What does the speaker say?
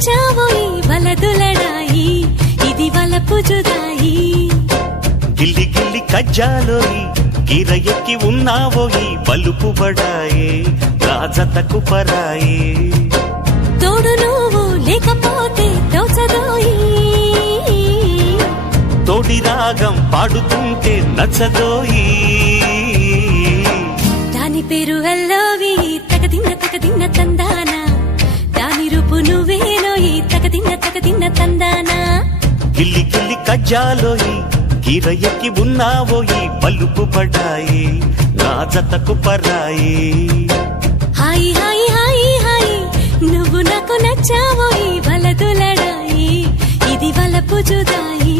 నచ్చావోయి వలదులడాయి ఇది వలపు జుదాయి గిల్లి గిల్లి కజ్జాలోయి గిర ఎక్కి ఉన్నావోయి బలుపు బడాయే రాజతకు పరాయే తోడు నువ్వు లేకపోతే తోచదోయి తోడి రాగం పాడుతుంటే నచ్చదోయి దాని పేరు అల్లోవి తగదిన్న తందానా దాని రూపు నువ్వేనోయి తగదిన్న తందానా గిల్లి గిల్లి కజ్జాలోయి గిర ఎక్కి ఉన్నావోయి బలుపు బడాయే రాజతకు పరాయే హాయి హాయి హాయి హాయి నువ్వు నాకు నచ్చావోయి వలదులడాయి ఇది వలపు జుదాయి